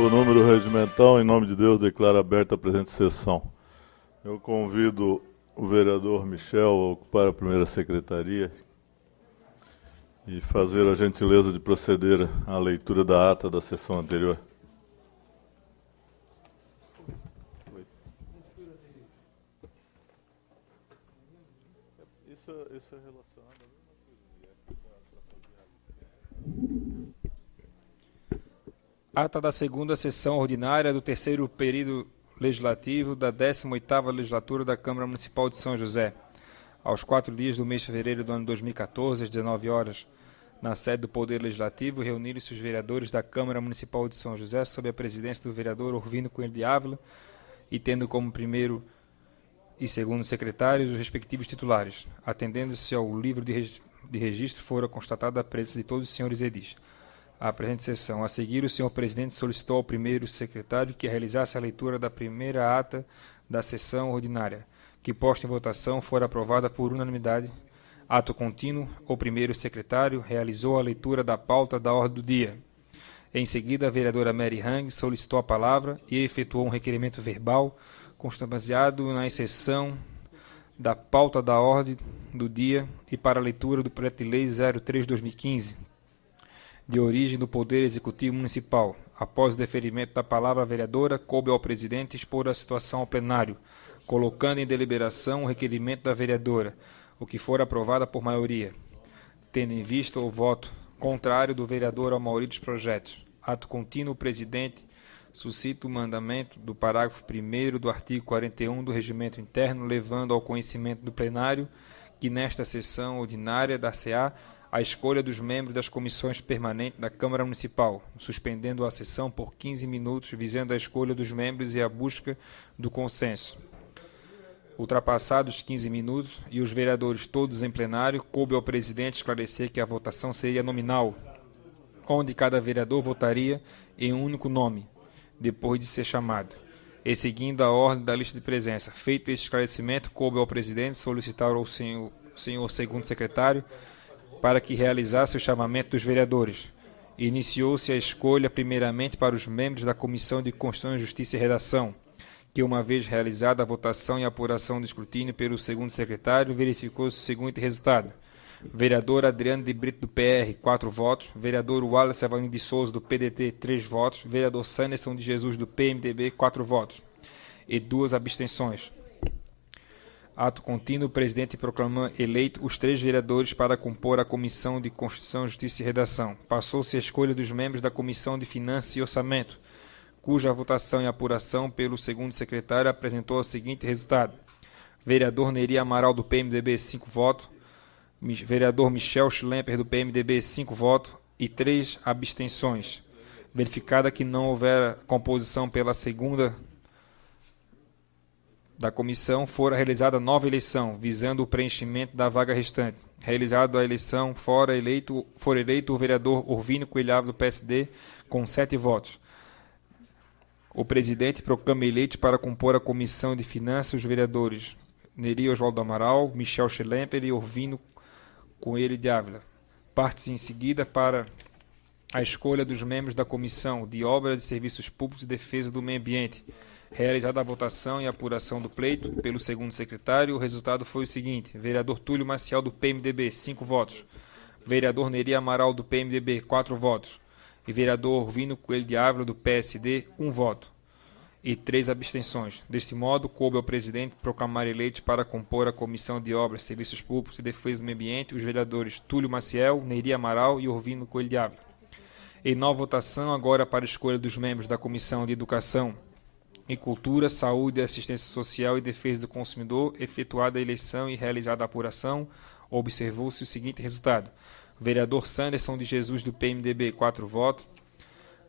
o número regimental, em nome de Deus, declaro aberta a presente sessão. Eu convido o vereador Michel a ocupar a primeira secretaria e fazer a gentileza de proceder à leitura da ata da sessão anterior. Isso é relacionado à Ata da segunda sessão ordinária do terceiro período legislativo da 18ª legislatura da Câmara Municipal de São José. Aos 4 dias do mês de fevereiro do ano 2014, às 19 horas, na sede do Poder Legislativo, reuniram-se os vereadores da Câmara Municipal de São José sob a presidência do vereador Orvino Coelho de Ávila e tendo como primeiro e segundo secretários os respectivos titulares. Atendendo-se ao livro de registro, fora constatada a presença de todos os senhores edis. A presente sessão. A seguir, o senhor presidente solicitou ao primeiro secretário que realizasse a leitura da primeira ata da sessão ordinária, que posta em votação fora aprovada por unanimidade. Ato contínuo, o primeiro secretário realizou a leitura da pauta da ordem do dia. Em seguida, a vereadora Mary Hang solicitou a palavra e efetuou um requerimento verbal baseado na exceção da pauta da ordem do dia e para a leitura do projeto de lei 03/2015, de origem do Poder Executivo Municipal. Após o deferimento da palavra à vereadora, coube ao presidente expor a situação ao plenário, colocando em deliberação o requerimento da vereadora, o que for aprovado por maioria, tendo em vista o voto contrário do vereador ao maioria dos projetos. Ato contínuo, o presidente suscita o mandamento do parágrafo 1º do artigo 41 do Regimento Interno, levando ao conhecimento do plenário que nesta sessão ordinária dar-se-á a escolha dos membros das comissões permanentes da Câmara Municipal, suspendendo a sessão por 15 minutos, visando a escolha dos membros e a busca do consenso. Ultrapassados os 15 minutos e os vereadores todos em plenário, coube ao presidente esclarecer que a votação seria nominal, onde cada vereador votaria em um único nome, depois de ser chamado, e seguindo a ordem da lista de presença. Feito este esclarecimento, coube ao presidente solicitar ao senhor segundo secretário para que realizasse o chamamento dos vereadores. Iniciou-se a escolha primeiramente para os membros da Comissão de Constituição, Justiça e Redação, que, uma vez realizada a votação e apuração do escrutínio pelo segundo secretário, verificou-se o seguinte resultado: vereador Adriano de Brito, do PR, 4 votos. Vereador Wallace Avalino de Souza, do PDT, 3 votos. Vereador Sanderson de Jesus, do PMDB, 4 votos. E 2 abstenções. Ato contínuo, o presidente proclama eleito os 3 vereadores para compor a Comissão de Constituição, Justiça e Redação. Passou-se a escolha dos membros da Comissão de Finanças e Orçamento, cuja votação e apuração pelo segundo secretário apresentou o seguinte resultado: vereador Neri Amaral, do PMDB, 5 votos. Vereador Michel Schlemper, do PMDB, 5 votos e 3 abstenções. Verificada que não houver composição pela segunda da comissão, fora realizada nova eleição, visando o preenchimento da vaga restante. Realizada a eleição, for eleito o vereador Orvino Coelho Ávila, do PSD, com 7 votos. O presidente proclama eleito para compor a Comissão de Finanças os vereadores Neri Oswaldo Amaral, Michel Schlemper e Orvino Coelho de Ávila. Parte-se em seguida para a escolha dos membros da Comissão de Obras e Serviços Públicos e Defesa do Meio Ambiente. Realizada a votação e apuração do pleito pelo segundo secretário, o resultado foi o seguinte: vereador Túlio Maciel, do PMDB, 5 votos. Vereador Neri Amaral, do PMDB, 4 votos. E vereador Orvino Coelho de Ávila, do PSD, 1 voto. E 3 abstenções. Deste modo, coube ao presidente proclamar eleitos para compor a Comissão de Obras, Serviços Públicos e Defesa do Meio Ambiente os vereadores Túlio Maciel, Neri Amaral e Orvino Coelho de Ávila. Em nova votação, agora para a escolha dos membros da Comissão de Educação e Cultura, Saúde, Assistência Social e Defesa do Consumidor, efetuada a eleição e realizada a apuração, observou-se o seguinte resultado: vereador Sanderson de Jesus, do PMDB, 4 votos.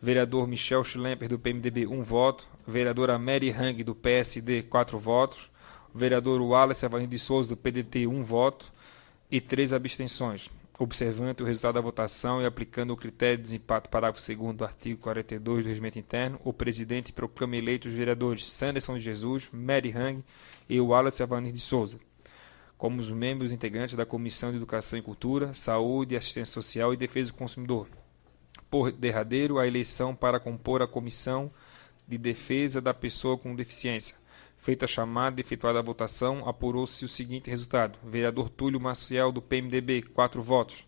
Vereador Michel Schlemper, do PMDB, 1 voto. Vereadora Mary Hang, do PSD, 4 votos. Vereador Wallace Avalino de Souza, do PDT, 1 voto. E 3 abstenções. Observando o resultado da votação e aplicando o critério de desempate, parágrafo 2º do artigo 42 do Regimento Interno, o presidente proclama eleitos os vereadores Sanderson de Jesus, Mary Hang e Wallace Avalino de Souza como os membros integrantes da Comissão de Educação e Cultura, Saúde, Assistência Social e Defesa do Consumidor. por derradeiro, a eleição para compor a Comissão de Defesa da Pessoa com Deficiência. Feita a chamada e efetuada a votação, apurou-se o seguinte resultado. Vereador Túlio Maciel, do PMDB, 4 votos.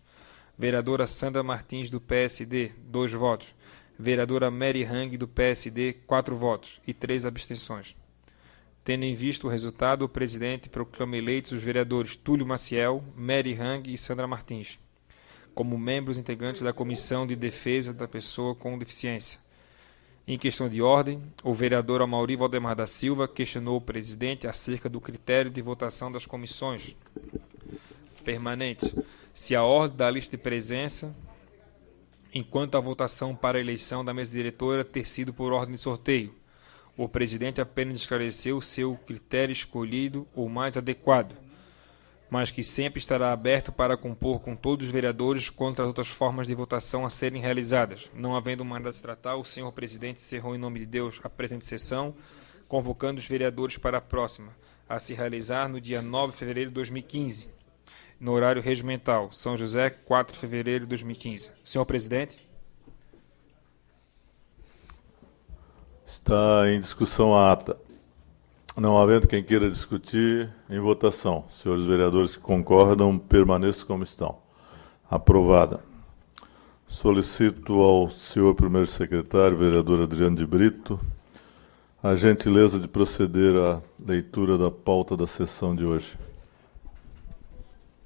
Vereadora Sandra Martins, do PSD, 2 votos. Vereadora Mary Hang, do PSD, 4 votos e 3 abstenções. Tendo em vista o resultado, o presidente proclama eleitos os vereadores Túlio Maciel, Mary Hang e Sandra Martins como membros integrantes da Comissão de Defesa da Pessoa com Deficiência. Em questão de ordem, o vereador Amaury Valdemar da Silva questionou o presidente acerca do critério de votação das comissões permanentes, se a ordem da lista de presença, enquanto a votação para a eleição da mesa diretora ter sido por ordem de sorteio. O presidente apenas esclareceu seu critério escolhido ou mais adequado, mas que sempre estará aberto para compor com todos os vereadores contra as outras formas de votação a serem realizadas. Não havendo mandato de tratar, o senhor presidente encerrou em nome de Deus a presente sessão, convocando os vereadores para a próxima, a se realizar no dia 9 de fevereiro de 2015, no horário regimental, São José, 4 de fevereiro de 2015. Senhor presidente. Está em discussão a ata. Não havendo quem queira discutir, em votação. Senhores vereadores que concordam, permaneçam como estão. Aprovada. Solicito ao senhor primeiro secretário, vereador Adriano de Brito, a gentileza de proceder à leitura da pauta da sessão de hoje.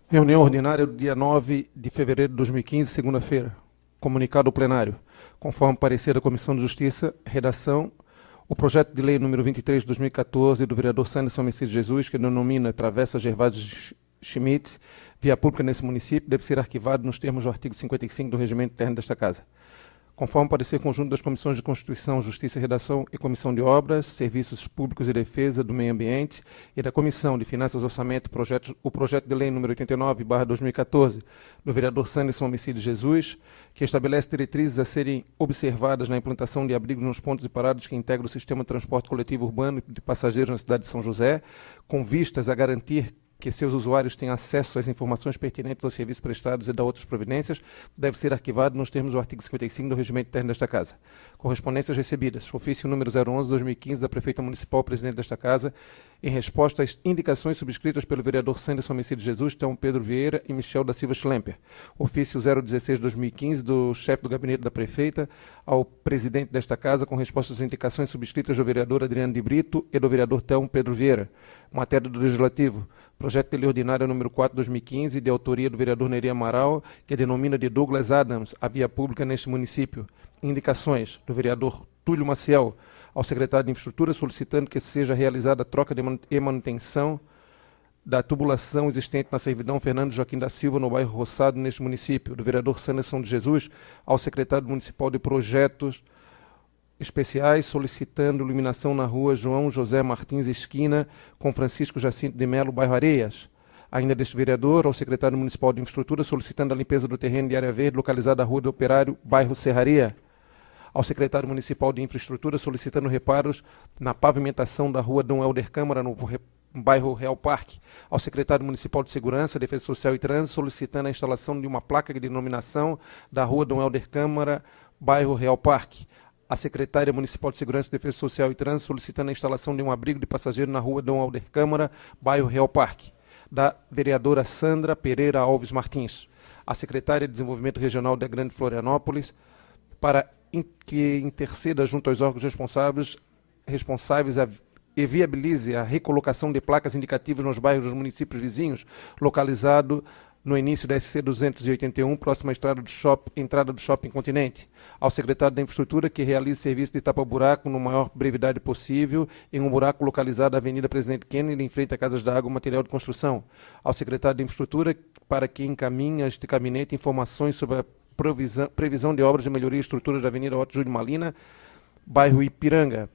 Reunião ordinária do dia 9 de fevereiro de 2015, segunda-feira. Comunicado ao plenário. Conforme parecer da Comissão de Justiça, redação, o projeto de lei número 23 de 2014 do vereador Sanderson Messias Jesus, que denomina Travessa Gervásio Schmidt, via pública nesse município, deve ser arquivado nos termos do artigo 55 do Regimento Interno desta Casa. Conforme parecer conjunto das Comissões de Constituição, Justiça e Redação e Comissão de Obras, Serviços Públicos e Defesa do Meio Ambiente e da Comissão de Finanças, Orçamento e o projeto de lei número 89/2014 do vereador Sanderson Messias Jesus, que estabelece diretrizes a serem observadas na implantação de abrigos nos pontos e paradas que integram o sistema de transporte coletivo urbano de passageiros na cidade de São José, com vistas a garantir que seus usuários tenham acesso às informações pertinentes aos serviços prestados e da outras providências, deve ser arquivado nos termos do artigo 55 do Regimento Interno desta Casa. Correspondências recebidas. Ofício número 011/2015 da Prefeita Municipal, presidente desta Casa, em resposta às indicações subscritas pelo vereador Sanderson Messias Jesus, Tão Pedro Vieira e Michel da Silva Schlemper. Ofício 016/2015 do chefe do gabinete da Prefeita ao presidente desta Casa, com resposta às indicações subscritas do vereador Adriano de Brito e do vereador Tão Pedro Vieira. Matéria do Legislativo. Projeto de lei ordinária número 4/2015, de autoria do vereador Neri Amaral, que denomina de Douglas Adams a via pública neste município. Indicações do vereador Túlio Maciel ao secretário de Infraestrutura, solicitando que seja realizada a troca e manutenção da tubulação existente na servidão Fernando Joaquim da Silva, no bairro Roçado, neste município. Do vereador Sanderson de Jesus ao secretário municipal de Projetos Especiais, solicitando iluminação na rua João José Martins, esquina com Francisco Jacinto de Melo, bairro Areias. Ainda deste vereador, ao secretário municipal de Infraestrutura, solicitando a limpeza do terreno de área verde localizada na rua do Operário, bairro Serraria. Ao secretário municipal de Infraestrutura, solicitando reparos na pavimentação da rua Dom Helder Câmara, no bairro Real Parque. Ao secretário municipal de Segurança, Defesa Social e Trânsito, solicitando a instalação de uma placa de denominação da rua Dom Helder Câmara, bairro Real Parque. A secretária municipal de Segurança, Defesa Social e Trânsito, solicitando a instalação de um abrigo de passageiro na rua Dom Helder Câmara, bairro Real Parque. Da vereadora Sandra Pereira Alves Martins. A secretária de Desenvolvimento Regional da Grande Florianópolis, para que interceda junto aos órgãos responsáveis e viabilize a recolocação de placas indicativas nos bairros dos municípios vizinhos, localizado no início da SC 281, próxima à entrada do Shopping Continente. Ao secretário da Infraestrutura, que realize serviço de tapa-buraco na maior brevidade possível em um buraco localizado na Avenida Presidente Kennedy, em frente a Casas da Água, material de construção. Ao secretário da Infraestrutura, para que encaminhe a este gabinete informações sobre a previsão de obras de melhoria e estruturas da Avenida Otto Júlio Malina, bairro Ipiranga.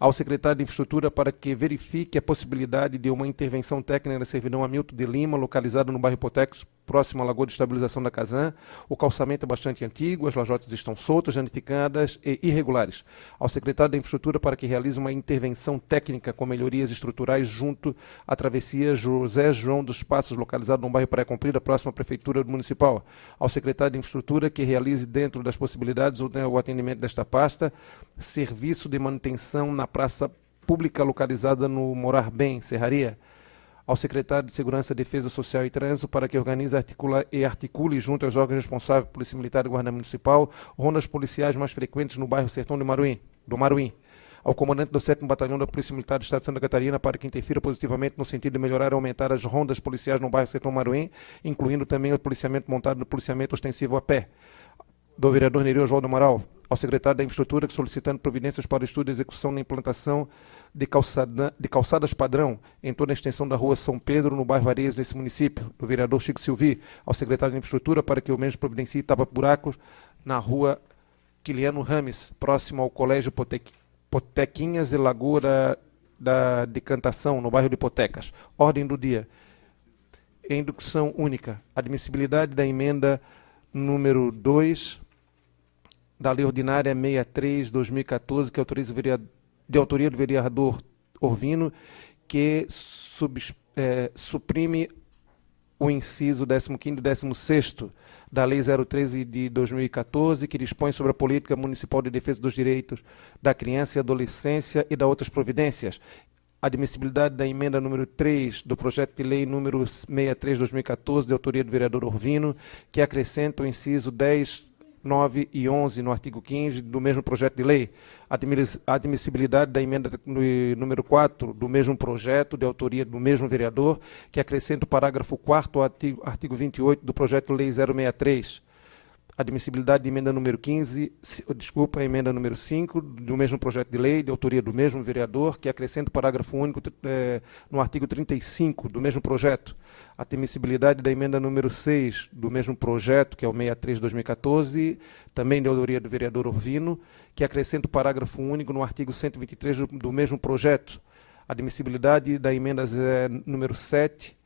ao secretário de Infraestrutura para que verifique a possibilidade de uma intervenção técnica na servidão Hamilton de Lima, localizada no bairro Hipotecos, próximo à Lagoa de Estabilização da Casan. O calçamento é bastante antigo, as lajotas estão soltas, danificadas e irregulares. Ao secretário de Infraestrutura para que realize uma intervenção técnica com melhorias estruturais junto à travessia José João dos Passos, localizado no bairro Praia Comprida, próximo à Prefeitura Municipal. Ao secretário de Infraestrutura que realize, dentro das possibilidades, o atendimento desta pasta, serviço de manutenção na praça pública localizada no Morar Bem, Serraria. Ao secretário de Segurança, Defesa Social e Trânsito para que organize articule junto aos órgãos responsáveis, Polícia Militar e Guarda Municipal, rondas policiais mais frequentes no bairro Sertão do Maruim. Ao comandante do 7º Batalhão da Polícia Militar do Estado de Santa Catarina para que interfira positivamente no sentido de melhorar e aumentar as rondas policiais no bairro Sertão do Maruim, incluindo também o policiamento montado no policiamento ostensivo a pé. Do vereador Nereu Oswaldo Amaral, ao secretário da Infraestrutura, solicitando providências para o estudo e execução na implantação de calçadas padrão em toda a extensão da rua São Pedro, no bairro Areias, nesse município. Do vereador Chico Silvi, ao secretário de Infraestrutura, para que o mesmo providencie tapa-buracos na rua Quiliano Rames, próximo ao Colégio Potequinhas e Lagoa da Decantação, no bairro de Hipotecas. Ordem do dia. Indução única. Admissibilidade da emenda número 2 da Lei Ordinária 63/2014, que autoriza de autoria do vereador Orvino, que suprime o inciso 15º e 16º da Lei 013 de 2014, que dispõe sobre a Política Municipal de Defesa dos Direitos da Criança e Adolescência e da outras providências. Admissibilidade da emenda número 3 do projeto de lei número 63/2014, de autoria do vereador Orvino, que acrescenta o inciso 10, 9 e 11 no artigo 15 do mesmo projeto de lei. Admissibilidade da emenda número 4 do mesmo projeto, de autoria do mesmo vereador, que acrescenta o parágrafo 4º ao artigo 28 do projeto de lei 063. Admissibilidade de emenda número emenda número 5 do mesmo projeto de lei, de autoria do mesmo vereador, que acrescenta o parágrafo único no artigo 35 do mesmo projeto. Admissibilidade da emenda número 6 do mesmo projeto, que é o 63/2014, também de autoria do vereador Orvino, que acrescenta o parágrafo único no artigo 123 do mesmo projeto. Admissibilidade da emenda número 7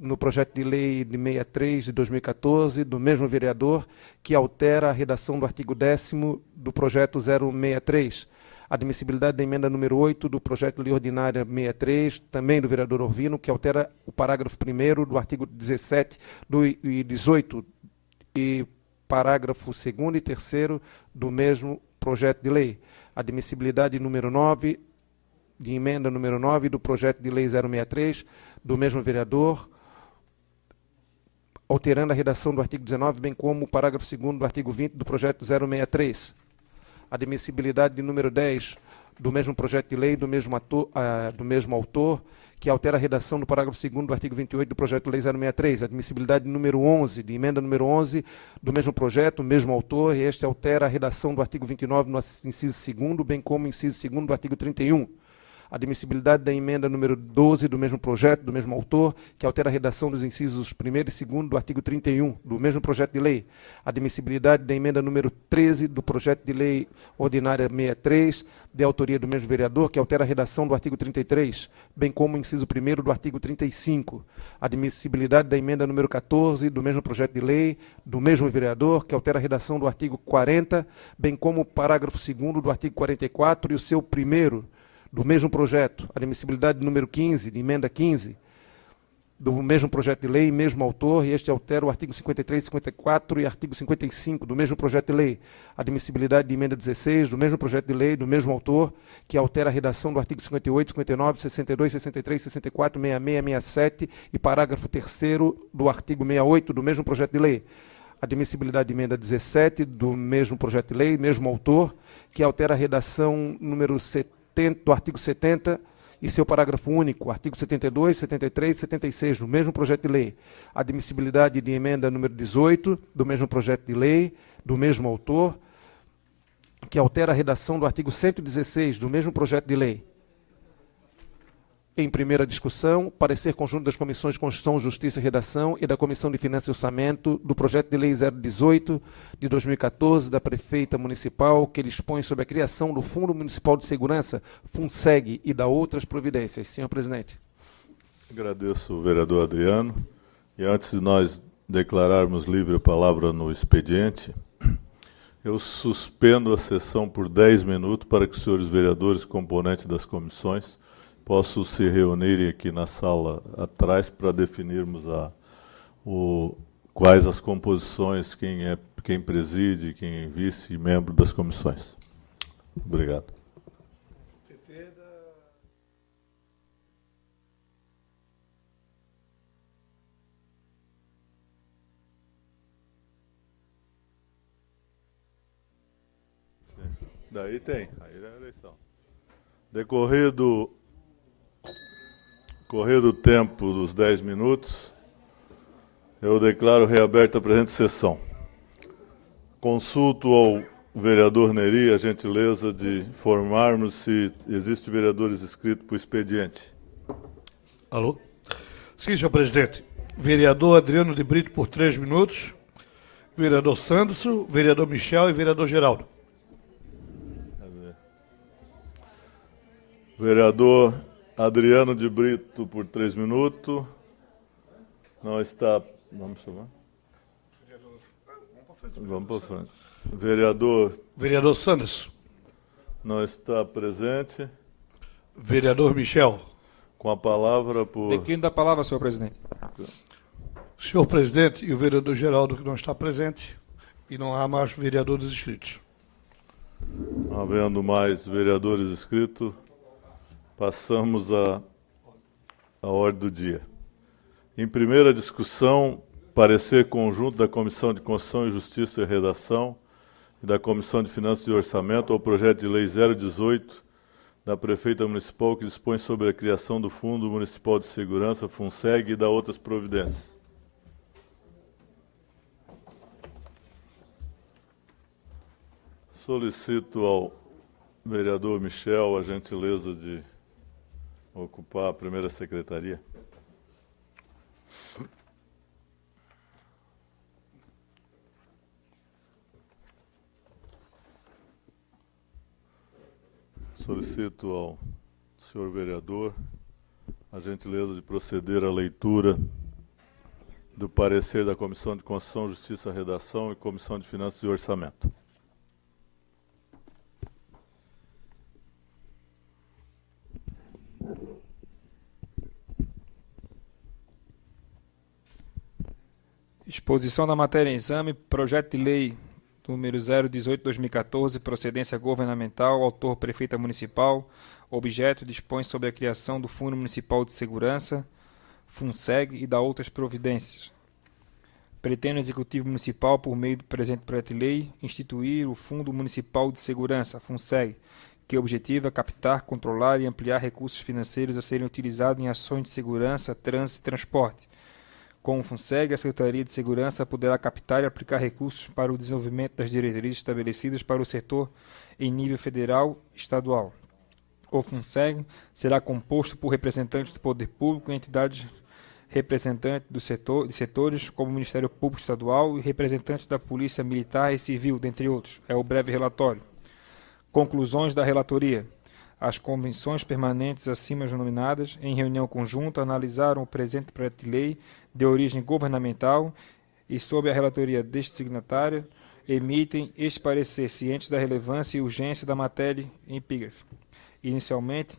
no projeto de lei de 63 de 2014, do mesmo vereador, que altera a redação do artigo 10º do projeto 063. Admissibilidade da emenda número 8 do projeto de lei ordinária 63, também do vereador Orvino, que altera o parágrafo 1º do artigo 17 e 18 e parágrafo 2º e 3º do mesmo projeto de lei. Admissibilidade número 9, de emenda número 9 do projeto de lei 063, do mesmo vereador, alterando a redação do artigo 19, bem como o parágrafo 2º do artigo 20 do projeto 063. Admissibilidade de número 10 do mesmo projeto de lei do mesmo autor, que altera a redação do parágrafo 2º do artigo 28 do projeto de lei 063. Admissibilidade de número 11, de emenda número 11 do mesmo projeto, mesmo autor, e este altera a redação do artigo 29 no inciso 2º, bem como o inciso 2º do artigo 31. Admissibilidade da emenda número 12 do mesmo projeto, do mesmo autor, que altera a redação dos incisos 1º e 2º do artigo 31 do mesmo projeto de lei. Admissibilidade da emenda número 13 do projeto de lei ordinária 63, de autoria do mesmo vereador, que altera a redação do artigo 33, bem como o inciso 1º do artigo 35. Admissibilidade da emenda número 14 do mesmo projeto de lei, do mesmo vereador, que altera a redação do artigo 40, bem como o parágrafo 2º do artigo 44 e o seu 1º, do mesmo projeto. Admissibilidade número 15, de emenda 15, do mesmo projeto de lei, mesmo autor, e este altera o artigo 53, 54 e artigo 55 do mesmo projeto de lei. Admissibilidade de emenda 16, do mesmo projeto de lei, do mesmo autor, que altera a redação do artigo 58, 59, 62, 63, 64, 66, 67 e parágrafo 3º do artigo 68 do mesmo projeto de lei. Admissibilidade de emenda 17, do mesmo projeto de lei, mesmo autor, que altera a redação número 70, do artigo 70 e seu parágrafo único, artigo 72, 73 e 76, do mesmo projeto de lei. Admissibilidade de emenda número 18, do mesmo projeto de lei, do mesmo autor, que altera a redação do artigo 116, do mesmo projeto de lei. em primeira discussão, parecer conjunto das Comissões de Constituição, Justiça e Redação e da Comissão de Finanças e Orçamento do projeto de lei 018 de 2014 da Prefeita Municipal, que dispõe sobre a criação do Fundo Municipal de Segurança, FUNSEG, e da outras providências. Senhor presidente. Agradeço o vereador Adriano. E antes de nós declararmos livre a palavra no expediente, eu suspendo a sessão por 10 minutos para que os senhores vereadores componentes das comissões possam se reunirem aqui na sala atrás para definirmos quais as composições, quem preside, quem é vice e membro das comissões. Obrigado. Daí tem, aí é a eleição. Decorrido o tempo dos 10 minutos, eu declaro reaberta a presente sessão. Consulto ao vereador Neri a gentileza de informarmos se existe vereadores inscritos para o expediente. Alô? Sim, senhor presidente. Vereador Adriano de Brito por 3 minutos, vereador Sanderson, vereador Michel e vereador Geraldo. Vereador Adriano de Brito, por 3 minutos. Não está... Vamos chamar? Vamos para frente. Vereador Sanderson. Não está presente. Vereador Michel. Com a palavra por... Declínio da palavra, senhor presidente. Senhor presidente e o vereador Geraldo, que não está presente, e não há mais vereadores inscritos. Havendo mais vereadores inscritos, passamos à ordem do dia. Em primeira discussão, parecer conjunto da Comissão de Constituição e Justiça e Redação e da Comissão de Finanças e Orçamento ao projeto de lei 018 da Prefeita Municipal, que dispõe sobre a criação do Fundo Municipal de Segurança, FUNSEG, e da outras providências. Solicito ao vereador Michel a gentileza de ocupar a primeira secretaria. Solicito ao senhor vereador a gentileza de proceder à leitura do parecer da Comissão de Constituição, Justiça, Redação e Comissão de Finanças e Orçamento. Exposição da matéria em exame, projeto de lei número 018/2014, procedência governamental, autor Prefeita Municipal, objeto dispõe sobre a criação do Fundo Municipal de Segurança, FUNSEG, e da outras providências. Pretende o Executivo Municipal, por meio do presente projeto de lei, instituir o Fundo Municipal de Segurança, FUNSEG, que objetiva captar, controlar e ampliar recursos financeiros a serem utilizados em ações de segurança, trânsito e transporte. Com o FUNSEG, a Secretaria de Segurança poderá captar e aplicar recursos para o desenvolvimento das diretrizes estabelecidas para o setor em nível federal e estadual. O FUNSEG será composto por representantes do poder público e entidades representantes de setores como o Ministério Público Estadual e representantes da Polícia Militar e Civil, dentre outros. É o breve relatório. Conclusões da relatoria. As comissões permanentes acima nominadas, em reunião conjunta, analisaram o presente projeto de lei de origem governamental e, sob a relatoria deste signatário, emitem este parecer cientes da relevância e urgência da matéria em epígrafe. Inicialmente,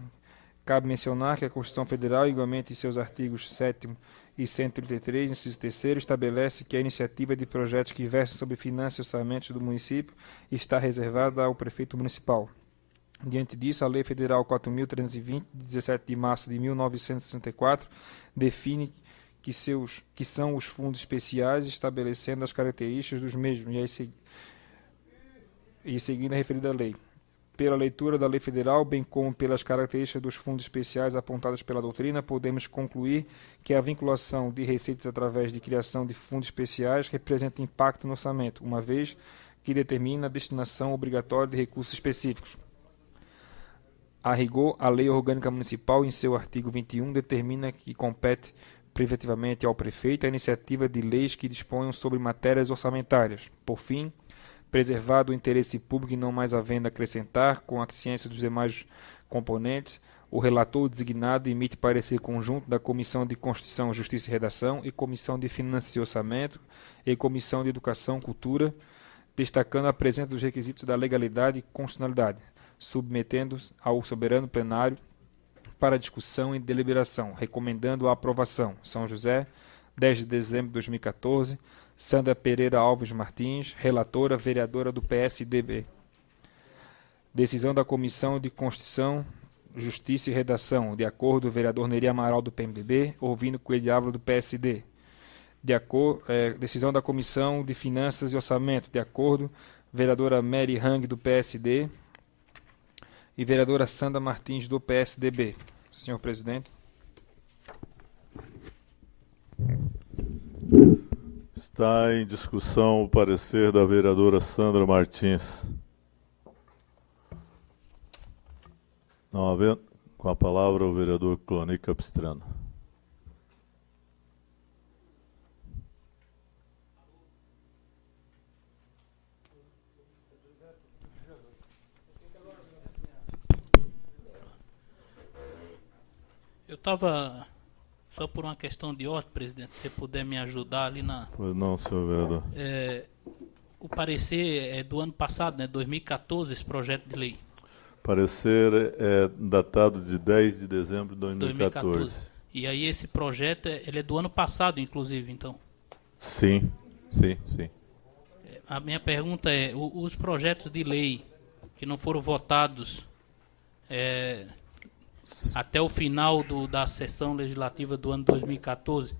cabe mencionar que a Constituição Federal, igualmente em seus artigos 7º e 133, inciso 3º, estabelece que a iniciativa de projetos que versem sobre finanças e orçamentos do município está reservada ao prefeito municipal. Diante disso, a Lei Federal 4.320, de 17 de março de 1964, define que são os fundos especiais, estabelecendo as características dos mesmos e seguindo a referida lei. Pela leitura da Lei Federal, bem como pelas características dos fundos especiais apontadas pela doutrina, podemos concluir que a vinculação de receitas através de criação de fundos especiais representa impacto no orçamento, uma vez que determina a destinação obrigatória de recursos específicos. A rigor, a Lei Orgânica Municipal, em seu artigo 21, determina que compete privativamente ao prefeito a iniciativa de leis que disponham sobre matérias orçamentárias. Por fim, preservado o interesse público e não mais havendo a acrescentar, com a ciência dos demais componentes, o relator designado emite parecer conjunto da Comissão de Constituição, Justiça e Redação e Comissão de Finanças e Orçamento e Comissão de Educação e Cultura, destacando a presença dos requisitos da legalidade e constitucionalidade, submetendo ao soberano plenário para discussão e deliberação, recomendando a aprovação. São José, 10 de dezembro de 2014, Sandra Pereira Alves Martins, relatora, vereadora do PSDB. Decisão da Comissão de Constituição, Justiça e Redação, de acordo, o vereador Neri Amaral do PMDB, ouvindo Coelho Ávila do PSD. Decisão da Comissão de Finanças e Orçamento, de acordo, vereadora Mary Hang do PSD e vereadora Sandra Martins do PSDB. Senhor presidente. Está em discussão o parecer da vereadora Sandra Martins. Não havendo, com a palavra o vereador Cloni Capistrano. Eu estava, só por uma questão de ordem, presidente, se você puder me ajudar ali na... Pois não, senhor vereador. O parecer é do ano passado, né, 2014, esse projeto de lei. Parecer é datado de 10 de dezembro de 2014. E aí esse projeto, ele é do ano passado, inclusive, então? Sim, sim, sim. A minha pergunta é, os projetos de lei que não foram votados até o final da sessão legislativa do ano 2014,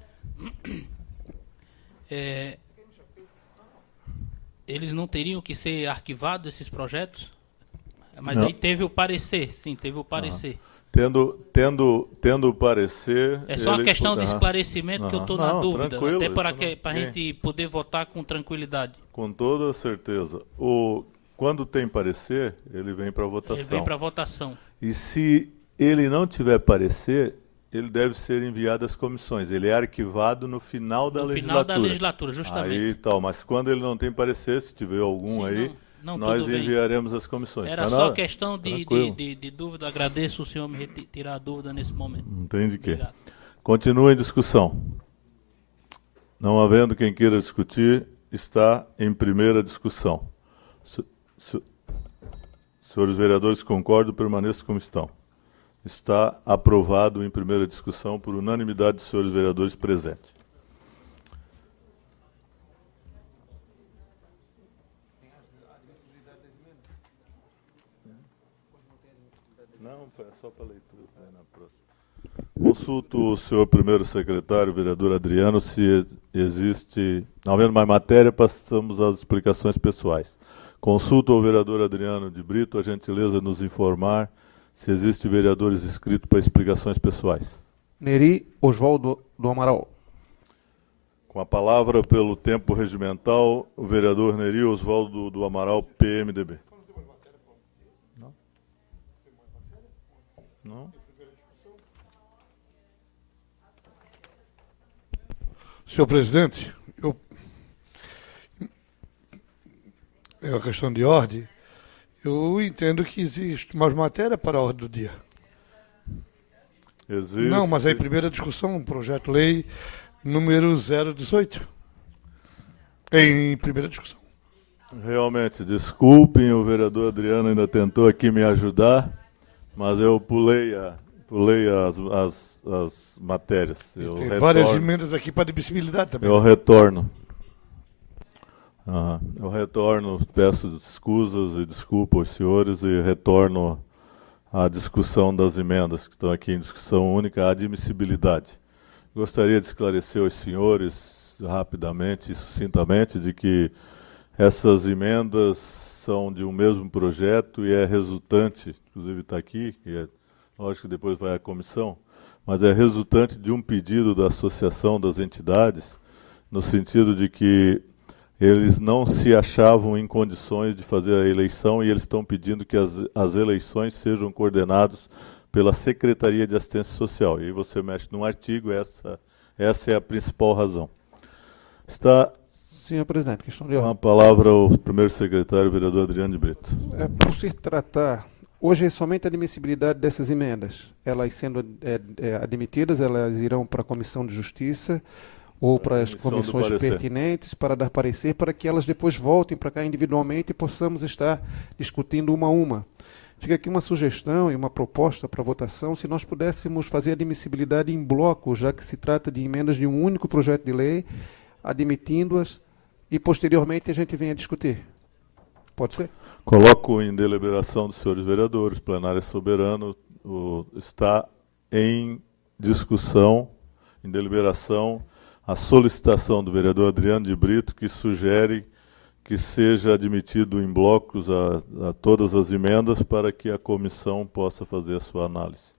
eles não teriam que ser arquivados, esses projetos? Mas não. Aí teve o parecer, sim, teve o parecer. Tendo o parecer... É só uma questão de esclarecimento que eu estou na dúvida, até para a gente poder votar com tranquilidade. Com toda certeza. Quando tem parecer, ele vem para votação. Ele vem para votação. E se ele não tiver parecer, ele deve ser enviado às comissões. Ele é arquivado no final da legislatura. No final da legislatura, justamente. Aí tal, mas quando ele não tem parecer, se tiver algum aí... nós enviaremos às comissões. Era só questão de dúvida. Agradeço o senhor me retirar a dúvida nesse momento. Não tem de quê. Continua em discussão. Não havendo quem queira discutir, está em primeira discussão. Senhores vereadores, concordam, permaneçam como estão. Está aprovado em primeira discussão por unanimidade dos senhores vereadores presentes. Não, é só para leitura. Na próxima. Consulto o senhor primeiro secretário, vereador Adriano, se existe... Não havendo mais matéria, passamos às explicações pessoais. Consulto ao vereador Adriano de Brito, a gentileza de nos informar se existe vereadores inscritos para explicações pessoais. Neri Oswaldo do Amaral. Com a palavra, pelo tempo regimental, o vereador Neri Oswaldo do Amaral, PMDB. Não? Senhor presidente, é uma questão de ordem. Eu entendo que existe mais matéria para a ordem do dia. Existe. Não, mas aí primeira discussão, projeto-lei número 018. Em primeira discussão. Realmente, desculpem, o vereador Adriano ainda tentou aqui me ajudar, mas eu pulei as matérias. Tem várias emendas aqui para admissibilidade também. Eu retorno. Eu retorno, peço escusas e desculpa aos senhores e retorno à discussão das emendas que estão aqui em discussão única, a admissibilidade. Gostaria de esclarecer aos senhores rapidamente e sucintamente de que essas emendas são de um mesmo projeto e é resultante, inclusive está aqui, que é, lógico que depois vai à comissão, mas é resultante de um pedido da Associação das Entidades, no sentido de que eles não se achavam em condições de fazer a eleição e eles estão pedindo que as eleições sejam coordenadas pela Secretaria de Assistência Social. E aí você mexe num artigo, essa é a principal razão. Está Senhor presidente, questão de com ordem. a palavra o primeiro secretário, o vereador Adriano de Brito. Por se tratar, hoje é somente a admissibilidade dessas emendas. Elas sendo admitidas, elas irão para a Comissão de Justiça ou para as Emissão do comissões parecer. pertinentes para dar parecer, para que elas depois voltem para cá individualmente e possamos estar discutindo uma a uma. Fica aqui uma sugestão e uma proposta para votação, se nós pudéssemos fazer a admissibilidade em bloco, já que se trata de emendas de um único projeto de lei, admitindo-as e posteriormente a gente venha discutir. Pode ser? Coloco em deliberação dos senhores vereadores, plenário é soberano, está em discussão, em deliberação, a solicitação do vereador Adriano de Brito, que sugere que seja admitido em blocos a todas as emendas para que a comissão possa fazer a sua análise.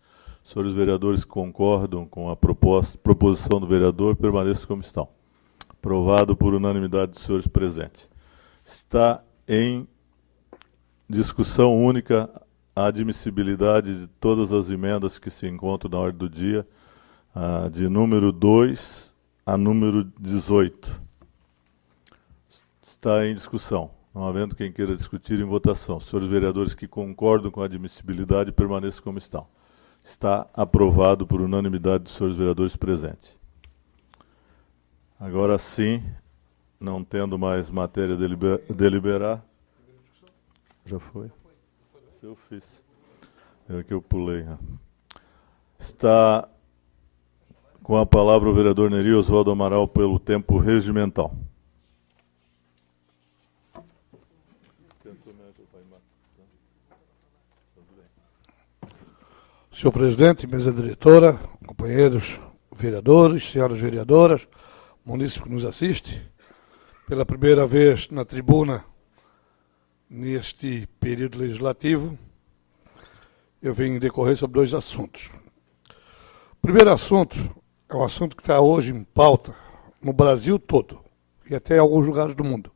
Os senhores vereadores concordam com a proposição do vereador, permaneçam como estão. Aprovado por unanimidade dos senhores presentes. Está em discussão única a admissibilidade de todas as emendas que se encontram na ordem do dia, de número 2 a número 18. Está em discussão. Não havendo quem queira discutir em votação. Os senhores vereadores que concordam com a admissibilidade permaneçam como estão. Está aprovado por unanimidade dos senhores vereadores presentes. Agora sim, não tendo mais matéria a deliberar. Já foi? Eu fiz. É que eu pulei. Né? Está com a palavra o vereador Neri Oswaldo Amaral pelo tempo regimental. Senhor presidente, mesa diretora, companheiros vereadores, senhoras vereadoras, munícipe que nos assiste, pela primeira vez na tribuna neste período legislativo, eu venho decorrer sobre dois assuntos. O primeiro assunto é um assunto que está hoje em pauta no Brasil todo e até em alguns lugares do mundo.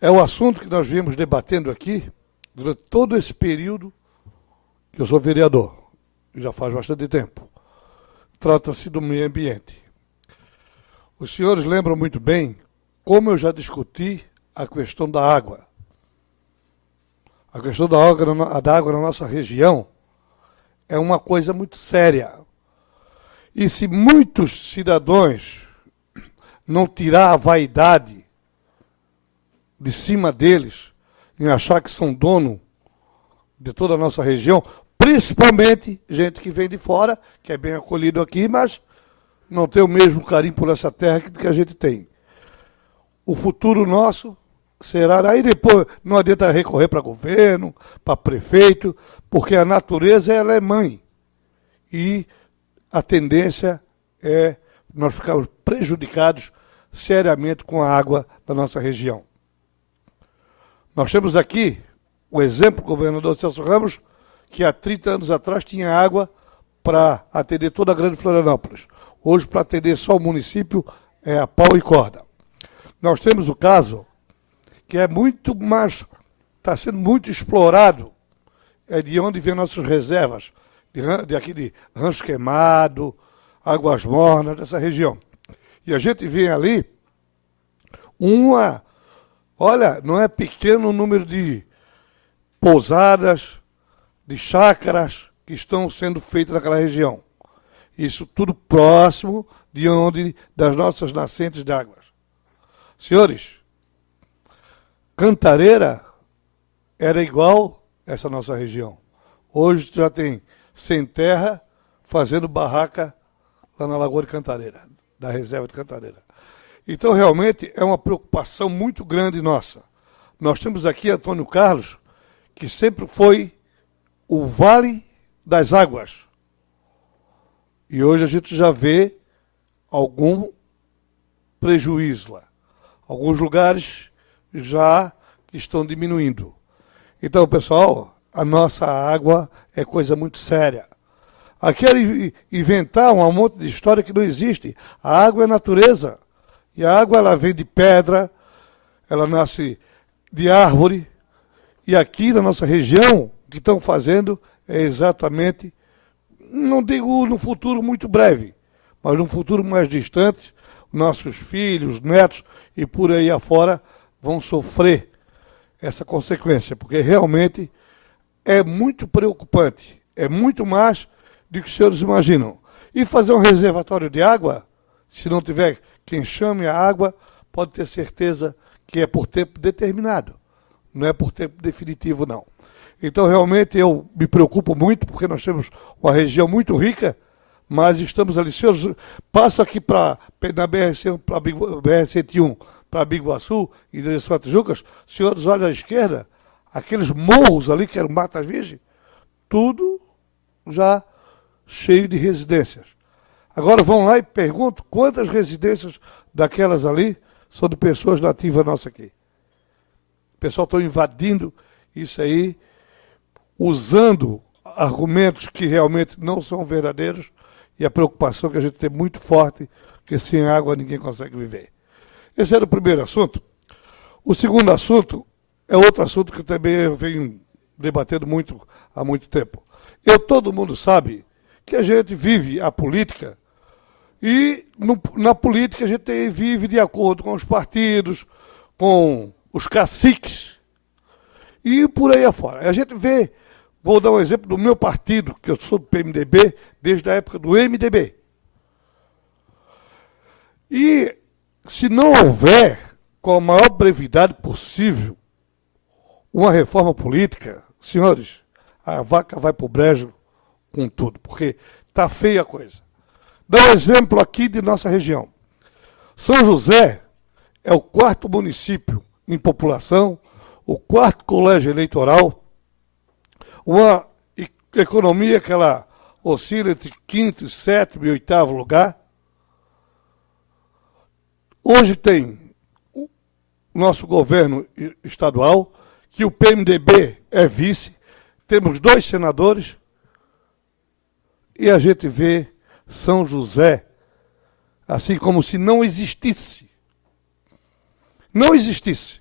É o assunto que nós viemos debatendo aqui durante todo esse período que eu sou vereador, e já faz bastante tempo. Trata-se do meio ambiente. Os senhores lembram muito bem como eu já discuti a questão da água. A questão da água na nossa região é uma coisa muito séria. E se muitos cidadãos não tirar a vaidade de cima deles, em achar que são dono de toda a nossa região, principalmente gente que vem de fora, que é bem acolhido aqui, mas não tem o mesmo carinho por essa terra que a gente tem. O futuro nosso será... Aí depois não adianta recorrer para governo, para prefeito, porque a natureza ela é mãe. E a tendência é nós ficarmos prejudicados seriamente com a água da nossa região. Nós temos aqui o exemplo do governador Celso Ramos, que há 30 anos atrás tinha água para atender toda a grande Florianópolis. Hoje, para atender só o município, é a pau e corda. Nós temos o caso que é muito mais, está sendo muito explorado, é de onde vêm nossas reservas, aqui de Rancho Queimado, Águas Mornas, dessa região. E a gente vê ali olha, não é pequeno o número de pousadas, de chácaras que estão sendo feitas naquela região. Isso tudo próximo das nossas nascentes de águas. Senhores, Cantareira era igual essa nossa região. Hoje já tem sem terra fazendo barraca lá na Lagoa de Cantareira, da reserva de Cantareira. Então, realmente, é uma preocupação muito grande nossa. Nós temos aqui Antônio Carlos, que sempre foi o Vale das Águas. E hoje a gente já vê algum prejuízo lá. Alguns lugares já estão diminuindo. Então, pessoal, a nossa água é coisa muito séria. Aqui era inventar um monte de história que não existe. A água é natureza. E a água ela vem de pedra, ela nasce de árvore, e aqui na nossa região, o que estão fazendo é exatamente, não digo no futuro muito breve, mas num futuro mais distante, nossos filhos, netos e por aí afora vão sofrer essa consequência, porque realmente é muito preocupante, é muito mais do que os senhores imaginam. E fazer um reservatório de água, se não tiver quem chame a água, pode ter certeza que é por tempo determinado, não é por tempo definitivo, não. Então, realmente, eu me preocupo muito, porque nós temos uma região muito rica, mas estamos ali. Senhores, passo aqui na BR-101 para Biguaçu, em direção a Tijucas, senhores, olham à esquerda, aqueles morros ali, que eram matas virgens, tudo já cheio de residências. Agora vão lá e perguntam quantas residências daquelas ali são de pessoas nativas nossas aqui. O pessoal está invadindo isso aí, usando argumentos que realmente não são verdadeiros, e a preocupação que a gente tem muito forte, que sem água ninguém consegue viver. Esse era o primeiro assunto. O segundo assunto é outro assunto que também eu venho debatendo muito há muito tempo. Todo mundo sabe que a gente vive a política, e na política a gente vive de acordo com os partidos, com os caciques, e por aí afora. A gente vê, vou dar um exemplo do meu partido, que eu sou do PMDB, desde a época do MDB. E se não houver, com a maior brevidade possível, uma reforma política, senhores, a vaca vai para o brejo com tudo, porque está feia a coisa. Dá um exemplo aqui de nossa região. São José é o 4º município em população, o 4º colégio eleitoral, uma economia que ela oscila entre 5º, 7º e 8º lugar. Hoje tem o nosso governo estadual, que o PMDB é vice, temos 2 senadores, e a gente vê São José assim como se não existisse. Não existisse.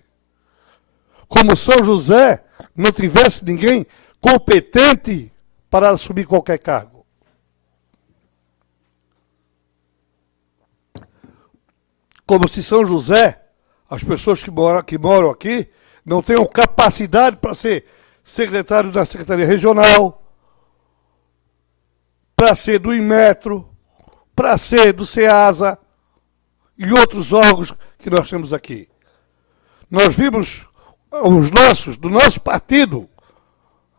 Como São José não tivesse ninguém competente para assumir qualquer cargo. Como se São José, as pessoas que moram aqui, não tenham capacidade para ser secretário da Secretaria Regional, para ser do Inmetro, para ser do SEASA e outros órgãos que nós temos aqui. Nós vimos do nosso partido,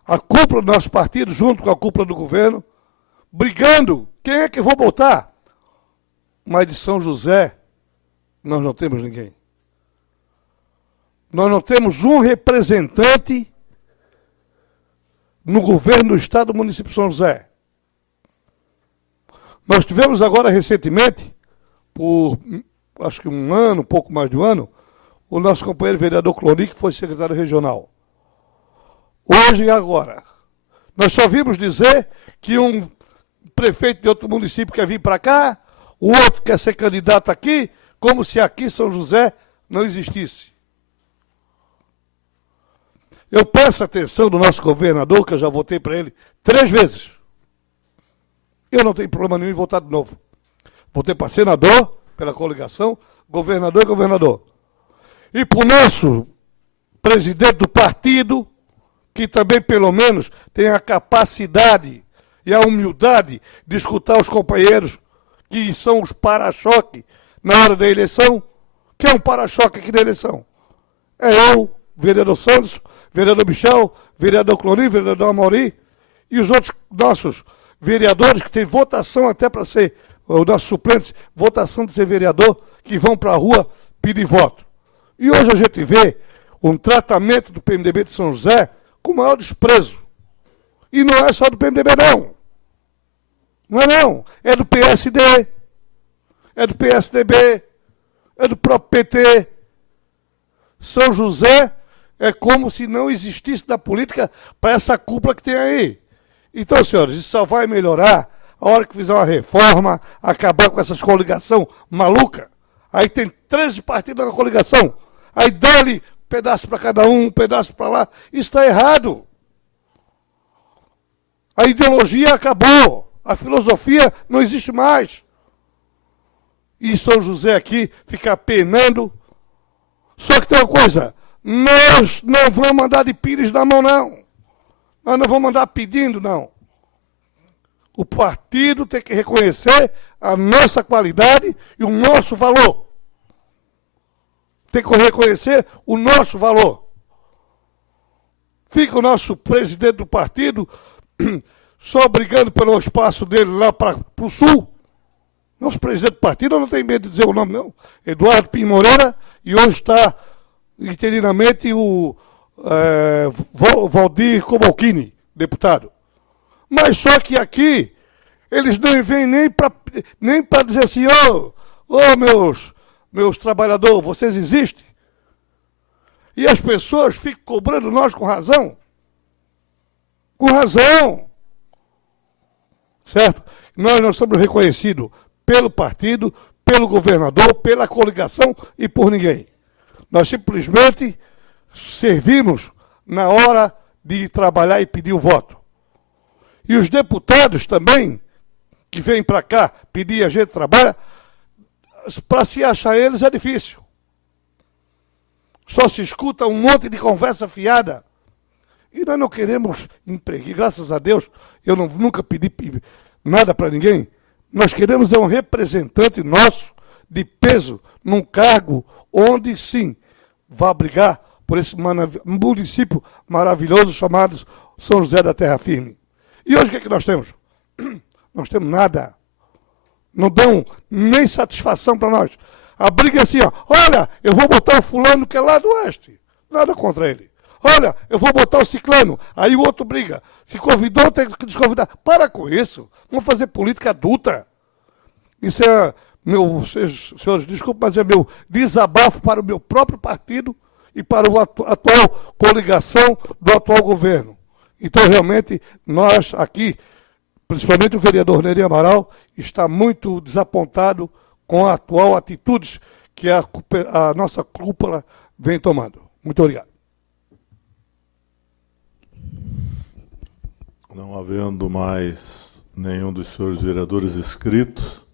a cúpula do nosso partido, junto com a cúpula do governo, brigando, quem é que eu vou botar? Mas de São José, nós não temos ninguém. Nós não temos um representante no governo do Estado do município de São José. Nós tivemos agora recentemente, por acho que um ano, pouco mais de um ano, o nosso companheiro vereador Cloni, que foi secretário regional. Hoje e agora. Nós só vimos dizer que um prefeito de outro município quer vir para cá, o outro quer ser candidato aqui, como se aqui São José não existisse. Eu peço a atenção do nosso governador, que eu já votei para ele 3 vezes. Eu não tenho problema nenhum em votar de novo. Votei para senador, pela coligação, governador e governador. E para o nosso presidente do partido, que também, pelo menos, tem a capacidade e a humildade de escutar os companheiros, que são os para-choque na hora da eleição. Quem é um para-choque aqui da eleição? É eu, vereador Santos, vereador Michel, vereador Cloni, vereador Amauri, e os outros nossos vereadores que têm votação até para ser, os nossos suplentes, votação de ser vereador, que vão para a rua pedir voto. E hoje a gente vê um tratamento do PMDB de São José com o maior desprezo. E não é só do PMDB, não. Não é não. É do PSD, é do PSDB, é do próprio PT. São José é como se não existisse na política para essa cúpula que tem aí. Então, senhores, isso só vai melhorar a hora que fizer uma reforma, acabar com essas coligação maluca. Aí tem 13 partidos na coligação. Aí dá-lhe um pedaço para cada um pedaço para lá. Isso está errado. A ideologia acabou. A filosofia não existe mais. E São José aqui fica penando. Só que tem uma coisa, nós não vamos andar de pires na mão, não. Nós não vamos andar pedindo, não. O partido tem que reconhecer a nossa qualidade e o nosso valor. Tem que reconhecer o nosso valor. Fica o nosso presidente do partido só brigando pelo espaço dele lá para o sul. Nosso presidente do partido, eu não tenho medo de dizer o nome, não. Eduardo Pinho Moreira, e hoje está interinamente o Valdir Cobalcini, deputado. Mas só que aqui, eles não vêm nem para dizer assim, meus trabalhadores, vocês existem? E as pessoas ficam cobrando nós com razão. Com razão. Certo? Nós não somos reconhecidos pelo partido, pelo governador, pela coligação e por ninguém. Nós simplesmente servimos na hora de trabalhar e pedir o voto. E os deputados também, que vêm para cá pedir a gente trabalha, para se achar eles é difícil. Só se escuta um monte de conversa fiada. E nós não queremos emprego. E graças a Deus, eu nunca pedi nada para ninguém. Nós queremos um representante nosso de peso num cargo onde, sim, vá brigar por esse município maravilhoso chamado São José da Terra Firme. E hoje o que nós temos? Nós temos nada. Não dão nem satisfação para nós. A briga é assim, olha, eu vou botar o fulano que é lá do oeste. Nada contra ele. Olha, eu vou botar o ciclano. Aí o outro briga. Se convidou, tem que desconvidar. Para com isso. Vamos fazer política adulta. Isso é senhores, desculpe, mas é meu desabafo para o meu próprio partido e para a atual coligação do atual governo. Então, realmente, nós aqui, principalmente o vereador Neri Amaral, está muito desapontado com a atual atitudes que a nossa cúpula vem tomando. Muito obrigado. Não havendo mais nenhum dos senhores vereadores inscritos,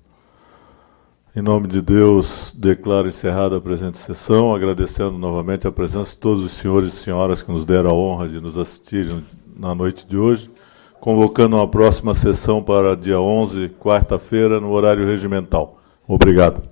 em nome de Deus, declaro encerrada a presente sessão, agradecendo novamente a presença de todos os senhores e senhoras que nos deram a honra de nos assistirem na noite de hoje, convocando uma próxima sessão para dia 11, quarta-feira, no horário regimental. Obrigado.